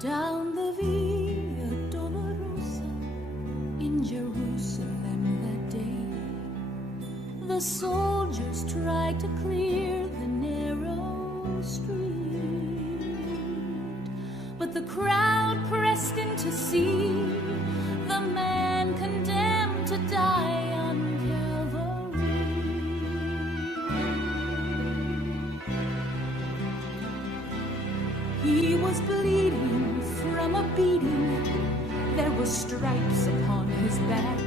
Down the Via Dolorosa in Jerusalem that day, the soldiers tried to clear the narrow street, but the crowd pressed in to see the man condemned to die on Calvary. He was bleeding from a beating, there were stripes upon his back,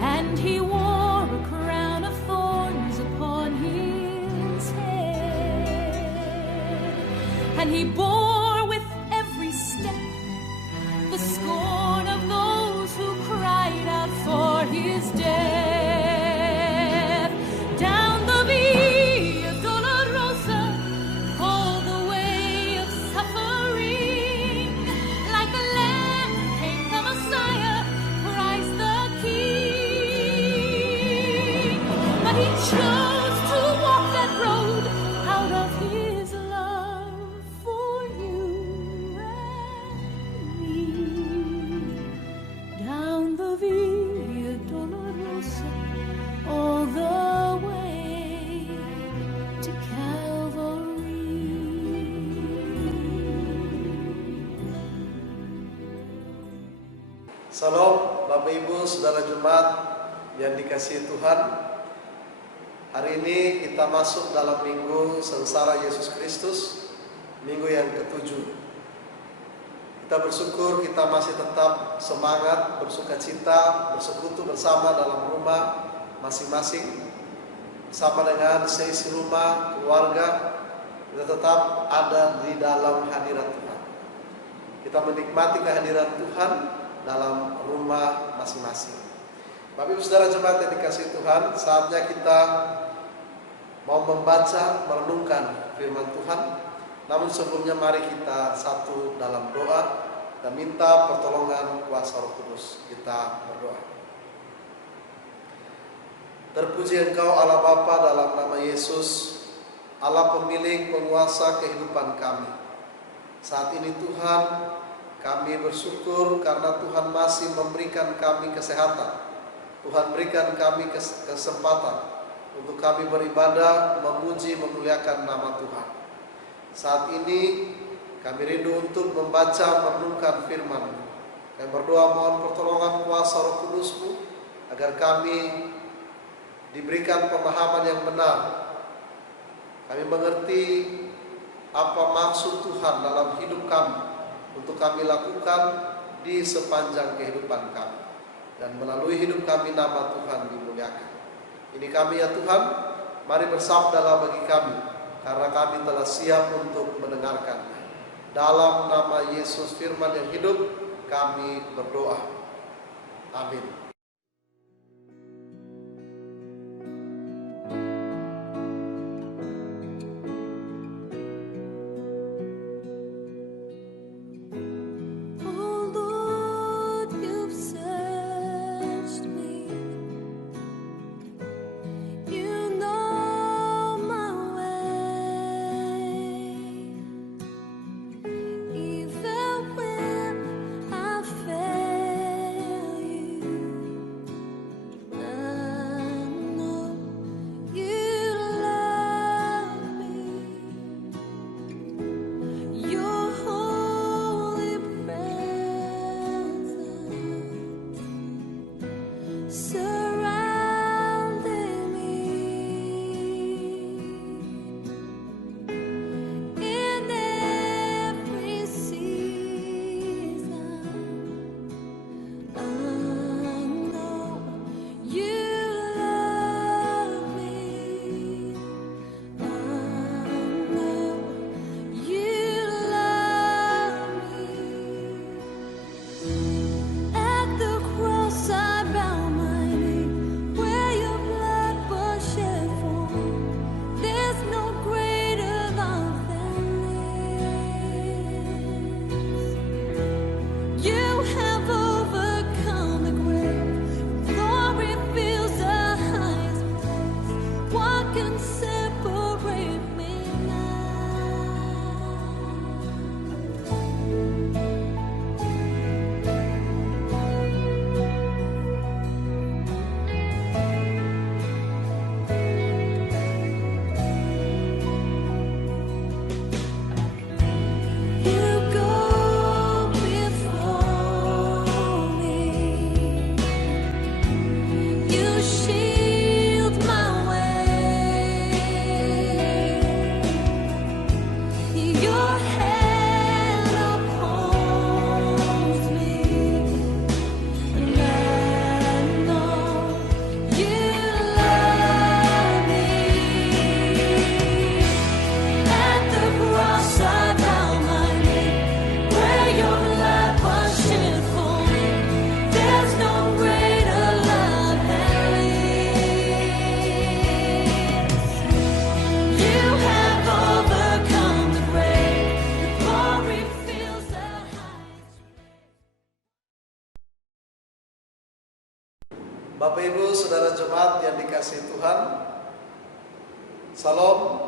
and he wore a crown of thorns upon his head, and he bore with every step the scorn of those who cried out for his death. Down the Via Dolorosa, all the way of suffering, like a lamb came the Messiah, Christ the King. But he chose to walk that road out of his love for you and me. Down the Via Dolorosa, all the way to Calvary. Salam Bapak Ibu Saudara Jemaat yang dikasihi Tuhan. Hari ini kita masuk dalam minggu sengsara Yesus Kristus, minggu yang ke-7. Kita bersyukur kita masih tetap semangat, bersukacita, bersekutu bersama dalam rumah masing-masing, bersama dengan seisi rumah, keluarga. Kita tetap ada di dalam hadirat Tuhan. Kita menikmati kehadiran Tuhan dalam rumah masing-masing. Bapak Ibu Saudara Jemaat yang dikasihi Tuhan, saatnya kita mau membaca, merenungkan firman Tuhan. Namun sebelumnya mari kita satu dalam doa dan minta pertolongan kuasa Roh Kudus. Kita berdoa. Terpuji Engkau Allah Bapa dalam nama Yesus, Allah pemilik penguasa kehidupan kami. Saat ini Tuhan, kami bersyukur karena Tuhan masih memberikan kami kesehatan. Tuhan berikan kami kesempatan untuk kami beribadah, memuji, memuliakan nama Tuhan. Saat ini kami rindu untuk membaca, merenungkan firman-Mu. Kami berdoa mohon pertolongan kuasa Roh Kudus-Mu agar kami diberikan pemahaman yang benar. Kami mengerti apa maksud Tuhan dalam hidup kami untuk kami lakukan di sepanjang kehidupan kami, dan melalui hidup kami nama Tuhan dimuliakan. Ini kami ya Tuhan, mari bersabdalah bagi kami, karena kami telah siap untuk mendengarkan. Dalam nama Yesus firman yang hidup, kami berdoa. Amin. Even when I fail you, Bapak Ibu Saudara Jemaat yang dikasihi Tuhan, Salam.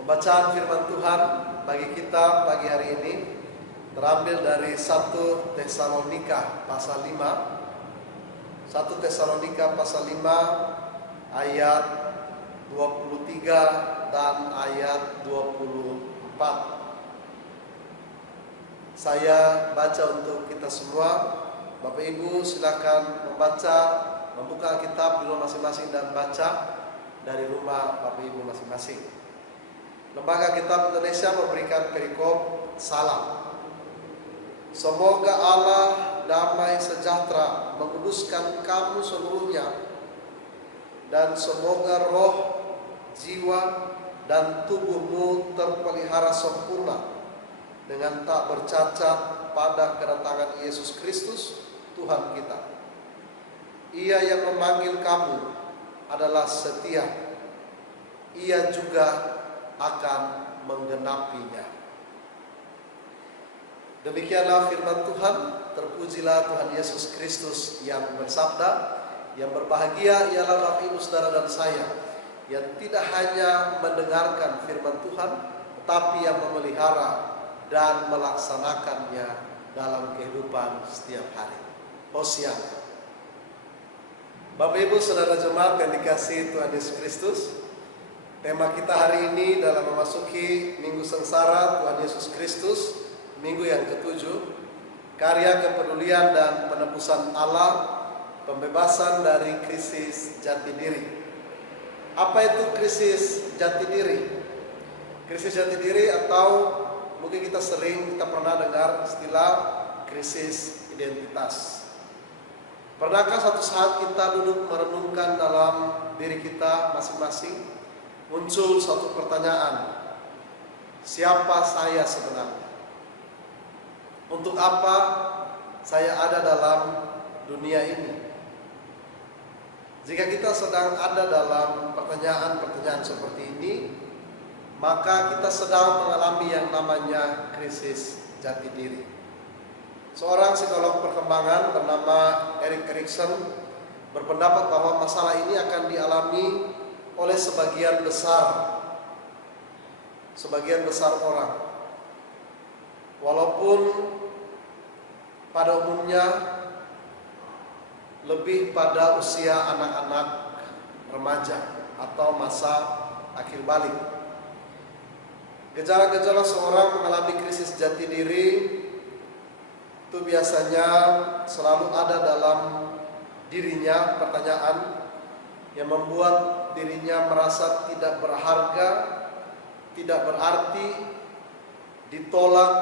Pembacaan firman Tuhan bagi kita pagi hari ini terambil dari 1 Tesalonika pasal 5. 1 Tesalonika pasal 5 ayat 23 dan ayat 24. Saya baca untuk kita semua. Bapak Ibu silakan membuka Alkitab di rumah masing-masing dan baca dari rumah Bapak Ibu masing-masing. Lembaga Kitab Indonesia memberikan perikop salam. Semoga Allah damai sejahtera menguduskan kamu seluruhnya, dan semoga roh, jiwa, dan tubuhmu terpelihara sempurna dengan tak bercacat pada kedatangan Yesus Kristus Tuhan kita. Ia yang memanggil kamu adalah setia. Ia juga akan menggenapinya. Demikianlah firman Tuhan. Terpujilah Tuhan Yesus Kristus yang bersabda, yang berbahagia ialah Bapak Ibu Saudara dan saya, yang tidak hanya mendengarkan firman Tuhan, tetapi yang memelihara dan melaksanakannya dalam kehidupan setiap hari. Hosiana. Bapak Ibu Saudara Jemaat yang dikasihi Tuhan Yesus Kristus, tema kita hari ini dalam memasuki Minggu Sengsara Tuhan Yesus Kristus, minggu yang ke-7, karya kepedulian dan penebusan Allah, pembebasan dari krisis jati diri. Apa itu krisis jati diri? Krisis jati diri, atau mungkin kita pernah dengar istilah krisis identitas. Pernahkah suatu saat kita duduk merenungkan dalam diri kita masing-masing, muncul suatu pertanyaan, siapa saya sebenarnya? Untuk apa saya ada dalam dunia ini? Jika kita sedang ada dalam pertanyaan-pertanyaan seperti ini, maka kita sedang mengalami yang namanya krisis jati diri. Seorang psikolog perkembangan bernama Erik Erikson berpendapat bahwa masalah ini akan dialami oleh sebagian besar orang. Walaupun pada umumnya lebih pada usia anak-anak remaja atau masa akhir balik. Gejala-gejala seorang mengalami krisis jati diri itu biasanya selalu ada dalam dirinya pertanyaan yang membuat dirinya merasa tidak berharga, tidak berarti, ditolak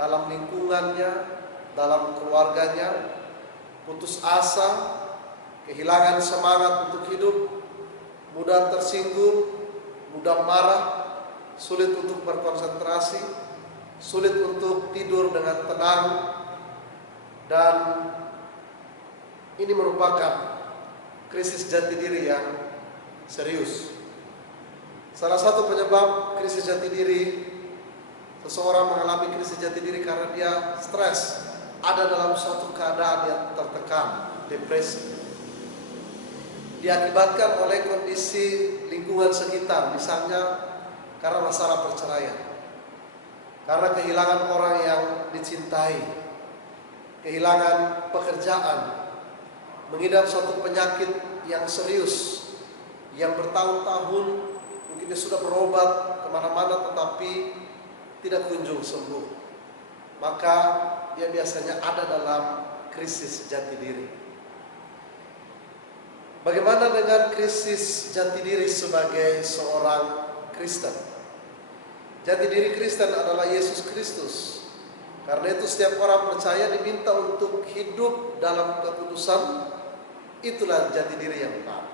dalam lingkungannya, dalam keluarganya, putus asa, kehilangan semangat untuk hidup, mudah tersinggung, mudah marah, sulit untuk berkonsentrasi, sulit untuk tidur dengan tenang, dan ini merupakan krisis jati diri yang serius. Salah satu penyebab krisis jati diri, seseorang mengalami krisis jati diri karena dia stres, ada dalam suatu keadaan yang tertekan, depresi. Diakibatkan oleh kondisi lingkungan sekitar, misalnya karena masalah perceraian, karena kehilangan orang yang dicintai, kehilangan pekerjaan, mengidap suatu penyakit yang serius, yang bertahun-tahun, mungkin dia sudah berobat kemana-mana tetapi tidak kunjung sembuh. Maka dia biasanya ada dalam krisis jati diri. Bagaimana dengan krisis jati diri sebagai seorang Kristen? Jati diri Kristen adalah Yesus Kristus. Karena itu setiap orang percaya diminta untuk hidup dalam kekudusan. Itulah jati diri yang benar.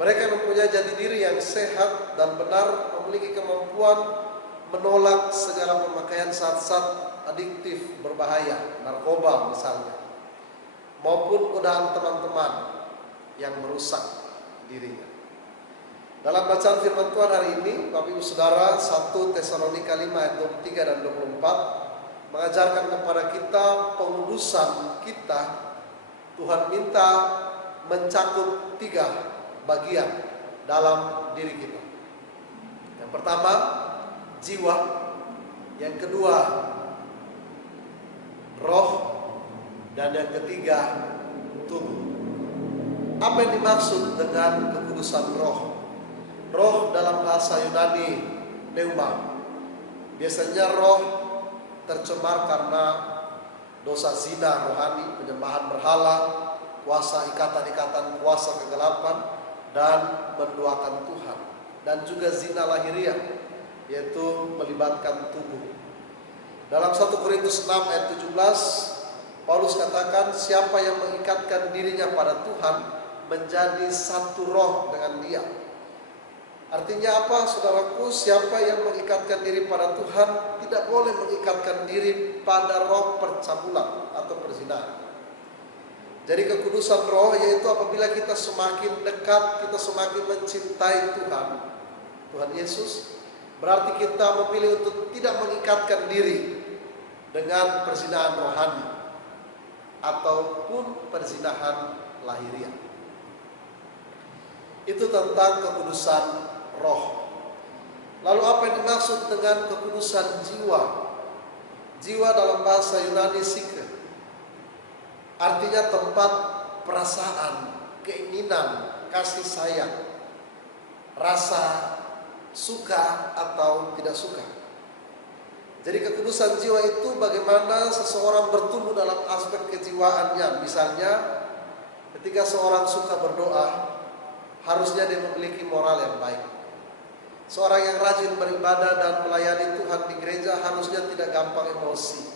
Mereka mempunyai jati diri yang sehat dan benar, memiliki kemampuan menolak segala pemakaian zat-zat adiktif berbahaya, narkoba misalnya, maupun godaan teman-teman yang merusak dirinya. Dalam bacaan firman Tuhan hari ini, Bapak Ibu Saudara, 1 Tesalonika 5 ayat 23 dan 24 mengajarkan kepada kita pengudusan kita. Tuhan minta mencakup 3 bagian dalam diri kita. Yang pertama, jiwa. Yang kedua, roh. Dan yang ketiga, tubuh. Apa yang dimaksud dengan kekudusan roh? Roh dalam bahasa Yunani, pneuma. Biasanya roh tercemar karena dosa zina rohani, penyembahan berhala, kuasa ikatan-ikatan kuasa kegelapan, dan menduakan Tuhan. Dan juga zina lahiriah, yaitu melibatkan tubuh. Dalam 1 Korintus 6 ayat 17, Paulus katakan, siapa yang mengikatkan dirinya pada Tuhan menjadi satu roh dengan Dia. Artinya apa, saudaraku? Siapa yang mengikatkan diri pada Tuhan tidak boleh mengikatkan diri pada roh percabulan atau perzinahan. Jadi kekudusan roh yaitu apabila kita semakin dekat, kita semakin mencintai Tuhan Yesus, berarti kita memilih untuk tidak mengikatkan diri dengan perzinahan rohani ataupun perzinahan lahiriah. Itu tentang kekudusan roh. Lalu apa yang dimaksud dengan kekudusan jiwa? Jiwa dalam bahasa Yunani psyche, artinya tempat perasaan, keinginan, kasih sayang, rasa suka atau tidak suka. Jadi kekudusan jiwa itu bagaimana seseorang bertumbuh dalam aspek kejiwaannya. Misalnya ketika seorang suka berdoa, harusnya dia memiliki moral yang baik. Seorang yang rajin beribadah dan melayani Tuhan di gereja harusnya tidak gampang emosi,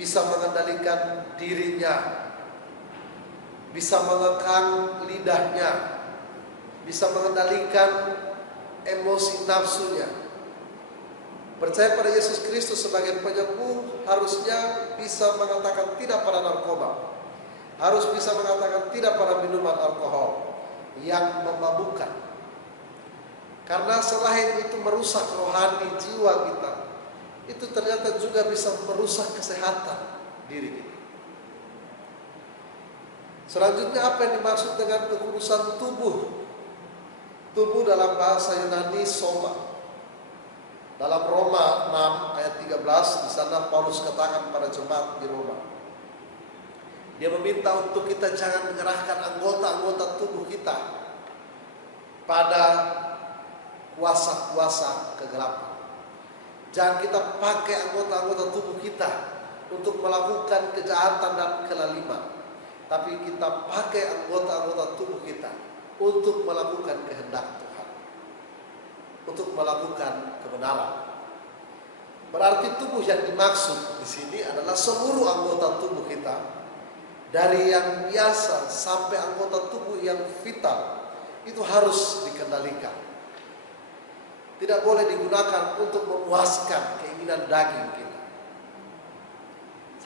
bisa mengendalikan dirinya, bisa mengekang lidahnya, bisa mengendalikan emosi nafsunya. Percaya pada Yesus Kristus sebagai penyembuh, harusnya bisa mengatakan tidak pada narkoba, harus bisa mengatakan tidak pada minuman alkohol yang memabukkan. Karena selain itu merusak rohani jiwa kita, itu ternyata juga bisa merusak kesehatan diri kita. Selanjutnya, apa yang dimaksud dengan kekudusan tubuh? Tubuh dalam bahasa Yunani soma. Dalam Roma 6 ayat 13, di sana Paulus katakan pada jemaat di Roma, dia meminta untuk kita jangan menyerahkan anggota-anggota tubuh kita pada kuasa-kuasa kegelapan. Jangan kita pakai anggota-anggota tubuh kita untuk melakukan kejahatan dan kelaliman, tapi kita pakai anggota-anggota tubuh kita untuk melakukan kehendak Tuhan, untuk melakukan kebenaran. Berarti tubuh yang dimaksud di sini adalah seluruh anggota tubuh kita, dari yang biasa sampai anggota tubuh yang vital, itu harus dikendalikan. Tidak boleh digunakan untuk memuaskan keinginan daging kita.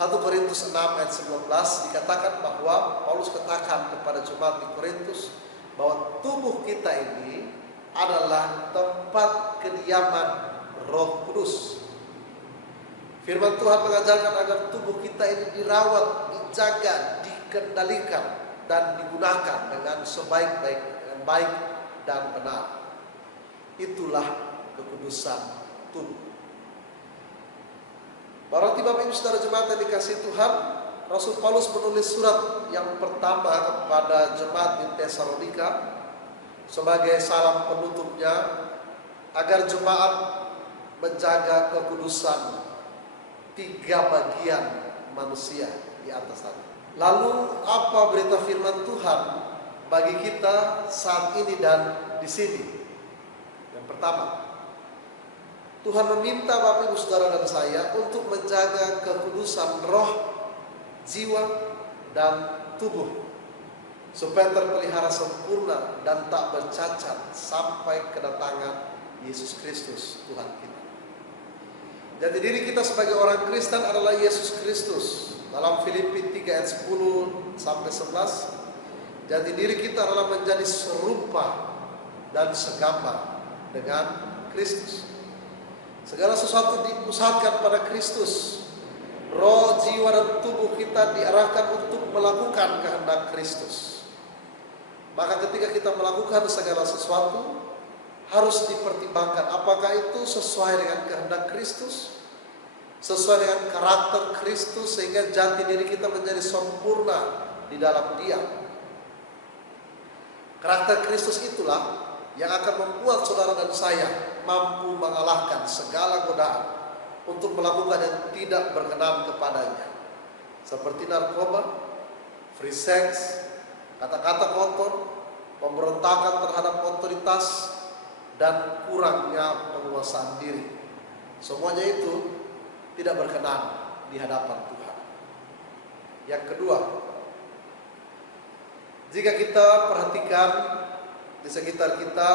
1 Korintus 6 ayat 19 dikatakan bahwa Paulus katakan kepada jemaat di Korintus bahwa tubuh kita ini adalah tempat kediaman Roh Kudus. Firman Tuhan mengajarkan agar tubuh kita ini dirawat, dijaga, dikendalikan, dan digunakan dengan sebaik-baik, dengan baik dan benar. Itulah kekudusan tubuh. Berarti Bapak Ibu Saudara jemaat yang dikasihi Tuhan, Rasul Paulus menulis surat yang pertama kepada jemaat di Tesalonika sebagai salam penutupnya agar jemaat menjaga kekudusan 3 bagian manusia di atas sana. Lalu apa berita firman Tuhan bagi kita saat ini dan di sini? Yang pertama, Tuhan meminta Bapak Ibu Saudara dan saya untuk menjaga kekudusan roh, jiwa, dan tubuh supaya terpelihara sempurna dan tak bercacat sampai kedatangan Yesus Kristus Tuhan kita. Jadi diri kita sebagai orang Kristen adalah Yesus Kristus. Dalam Filipi 3 ayat 10 sampai 11, jadi diri kita adalah menjadi serupa dan segambar dengan Kristus. Segala sesuatu dipusatkan pada Kristus. Roh, jiwa, dan tubuh kita diarahkan untuk melakukan kehendak Kristus. Maka ketika kita melakukan segala sesuatu, harus dipertimbangkan apakah itu sesuai dengan kehendak Kristus, sesuai dengan karakter Kristus, sehingga jati diri kita menjadi sempurna di dalam Dia. Karakter Kristus itulah yang akan membuat saudara dan saya mampu mengalahkan segala godaan untuk melakukan yang tidak berkenan kepadanya, seperti narkoba, free sex, kata-kata kotor, pemberontakan terhadap otoritas, dan kurangnya penguasaan diri. Semuanya itu tidak berkenan di hadapan Tuhan. Yang kedua, jika kita perhatikan di sekitar kita,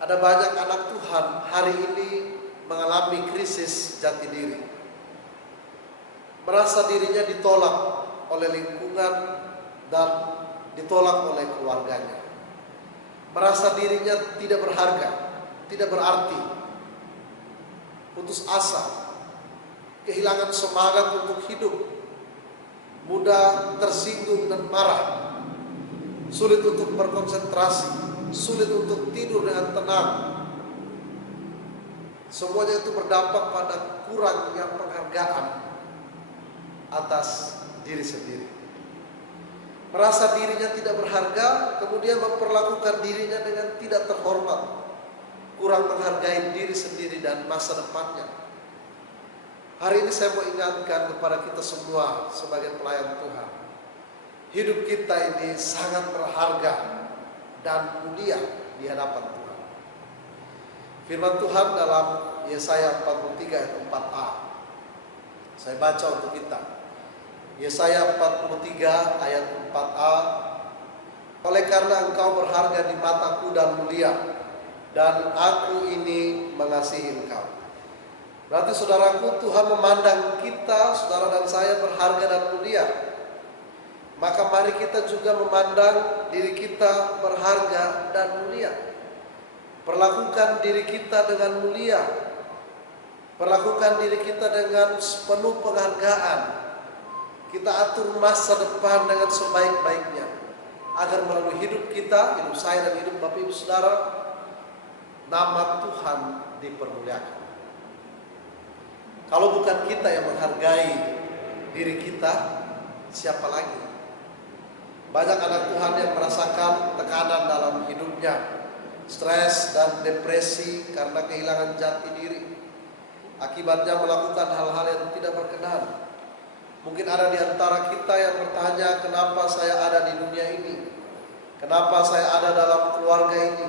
ada banyak anak Tuhan hari ini mengalami krisis jati diri. Merasa dirinya ditolak oleh lingkungan dan ditolak oleh keluarganya. Merasa dirinya tidak berharga, tidak berarti. Putus asa, kehilangan semangat untuk hidup, mudah tersinggung dan marah, sulit untuk berkonsentrasi, sulit untuk tidur dengan tenang. Semuanya itu berdampak pada kurangnya penghargaan atas diri sendiri. Merasa dirinya tidak berharga, kemudian memperlakukan dirinya dengan tidak terhormat, kurang menghargai diri sendiri dan masa depannya. Hari ini saya mau ingatkan kepada kita semua sebagai pelayan Tuhan, hidup kita ini sangat berharga dan mulia di hadapan Tuhan. Firman Tuhan dalam Yesaya 43 ayat 4a. Saya baca untuk kita. Yesaya 43 ayat 4a. Oleh karena engkau berharga di mataku dan mulia, dan aku ini mengasihi engkau. Berarti saudaraku, Tuhan memandang kita, saudara dan saya, berharga dan mulia. Maka mari kita juga memandang diri kita berharga dan mulia. Perlakukan diri kita dengan mulia. Perlakukan diri kita dengan penuh penghargaan. Kita atur masa depan dengan sebaik-baiknya, agar melalui hidup kita, hidup saya dan hidup Bapak Ibu Saudara, nama Tuhan dipermuliakan. Kalau bukan kita yang menghargai diri kita, siapa lagi? Banyak anak Tuhan yang merasakan tekanan dalam hidupnya, stres dan depresi karena kehilangan jati diri. Akibatnya melakukan hal-hal yang tidak berkenan. Mungkin ada di antara kita yang bertanya, kenapa saya ada di dunia ini? Kenapa saya ada dalam keluarga ini?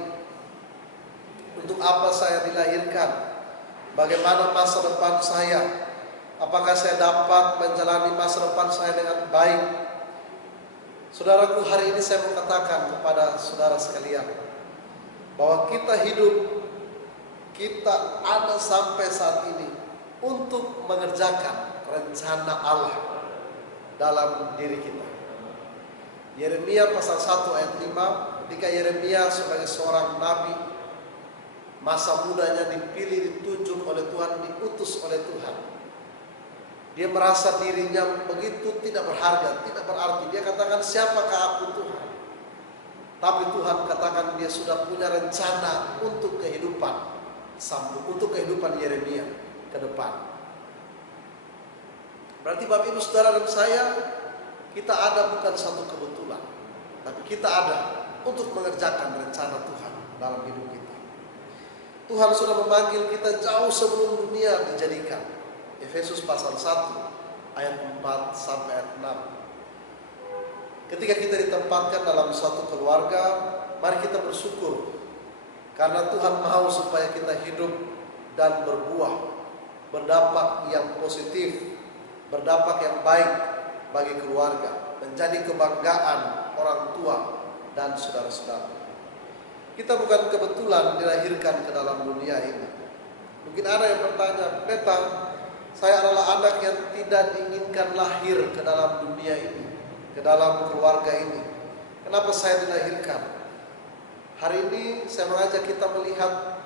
Untuk apa saya dilahirkan? Bagaimana masa depan saya? Apakah saya dapat menjalani masa depan saya dengan baik? Saudaraku, hari ini saya mau katakan kepada saudara sekalian, bahwa kita hidup, kita ada sampai saat ini untuk mengerjakan rencana Allah dalam diri kita. Yeremia pasal 1 ayat 5, ketika Yeremia sebagai seorang nabi, masa mudanya dipilih, ditunjuk oleh Tuhan, diutus oleh Tuhan, dia merasa dirinya begitu tidak berharga, tidak berarti. Dia katakan, siapakah aku Tuhan? Tapi Tuhan katakan dia sudah punya rencana untuk kehidupan untuk kehidupan Yeremia ke depan. Berarti Bapak Ibu Saudara dan saya, kita ada bukan satu kebetulan, tapi kita ada untuk mengerjakan rencana Tuhan dalam hidup kita. Tuhan sudah memanggil kita jauh sebelum dunia dijadikan. Efesus pasal 1 ayat 4 sampai ayat 6. Ketika kita ditempatkan dalam suatu keluarga, mari kita bersyukur, karena Tuhan mau supaya kita hidup dan berbuah, berdampak yang positif, berdampak yang baik bagi keluarga, menjadi kebanggaan orang tua dan saudara-saudara. Kita bukan kebetulan dilahirkan ke dalam dunia ini. Mungkin ada yang bertanya, "Pendeta, saya adalah anak yang tidak diinginkan lahir ke dalam dunia ini, ke dalam keluarga ini. Kenapa saya dilahirkan?" Hari ini saya mengajak kita melihat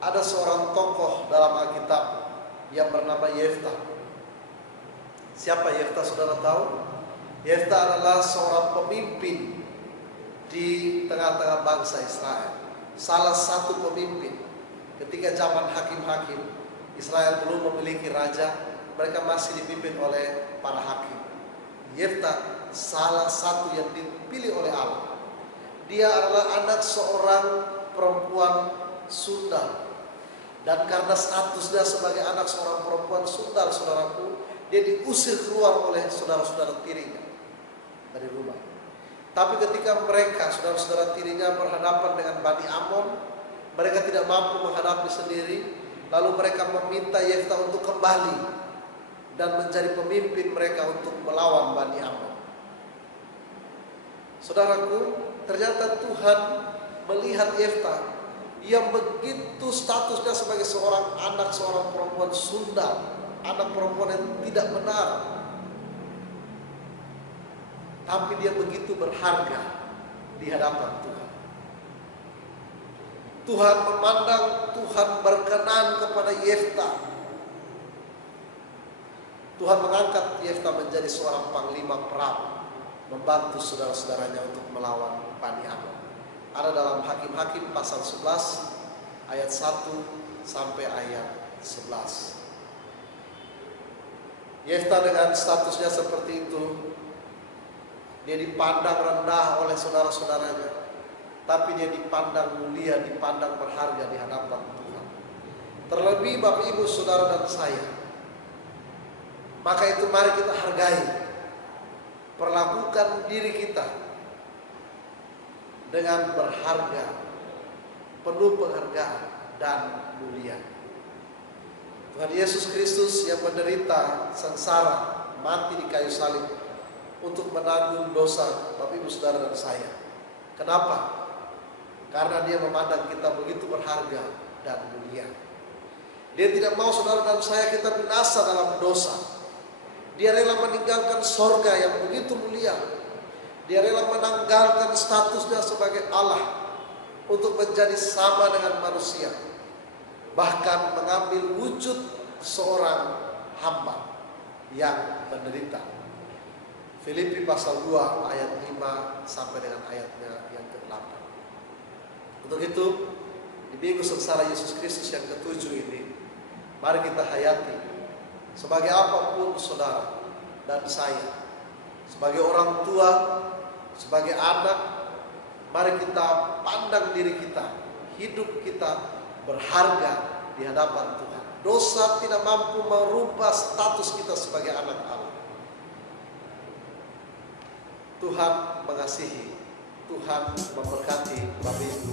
ada seorang tokoh dalam Alkitab yang bernama Yefta. Siapa Yefta, saudara tahu? Yefta adalah seorang pemimpin di tengah-tengah bangsa Israel. Salah satu pemimpin ketika zaman hakim-hakim. Israel belum memiliki raja, mereka masih dipimpin oleh para hakim. Yefta salah satu yang dipilih oleh Allah. Dia adalah anak seorang perempuan sundal. Dan karena statusnya sebagai anak seorang perempuan sundal, saudaraku, dia diusir keluar oleh saudara-saudara tirinya dari rumah. Tapi ketika mereka, saudara-saudara tirinya, berhadapan dengan Bani Amon, mereka tidak mampu menghadapi sendiri. Lalu mereka meminta Yefta untuk kembali dan menjadi pemimpin mereka untuk melawan Bani Amon. Saudaraku, ternyata Tuhan melihat Yefta yang begitu statusnya sebagai seorang anak, seorang perempuan sundal, anak perempuan yang tidak benar, tapi dia begitu berharga di hadapan Tuhan. Tuhan memandang, Tuhan berkenan kepada Yefta. Tuhan mengangkat Yefta menjadi seorang panglima perang, membantu saudara-saudaranya untuk melawan Bani Amon. Ada dalam Hakim-Hakim pasal 11 ayat 1 sampai ayat 11. Yefta dengan statusnya seperti itu, dia dipandang rendah oleh saudara-saudaranya, tapi dia dipandang mulia, dipandang berharga di hadapan Tuhan. Terlebih Bapak Ibu Saudara dan saya, maka itu mari kita hargai, perlakukan diri kita dengan berharga, penuh penghargaan dan mulia. Tuhan Yesus Kristus yang menderita sengsara, mati di kayu salib untuk menanggung dosa Bapak Ibu Saudara dan saya. Kenapa? Karena dia memandang kita begitu berharga dan mulia. Dia tidak mau saudara dan saya kita binasa dalam dosa. Dia rela meninggalkan sorga yang begitu mulia. Dia rela menanggalkan statusnya sebagai Allah untuk menjadi sama dengan manusia. Bahkan mengambil wujud seorang hamba yang menderita. Filipi pasal 2 ayat 5 sampai dengan ayatnya yang ke-8. Untuk itu, di minggu sengsara Yesus Kristus yang ke-7 ini, mari kita hayati sebagai apapun saudara dan saya, sebagai orang tua, sebagai anak, mari kita pandang diri kita, hidup kita berharga di hadapan Tuhan. Dosa tidak mampu merubah status kita sebagai anak Allah. Tuhan mengasihi, Tuhan memberkati Bapak Ibu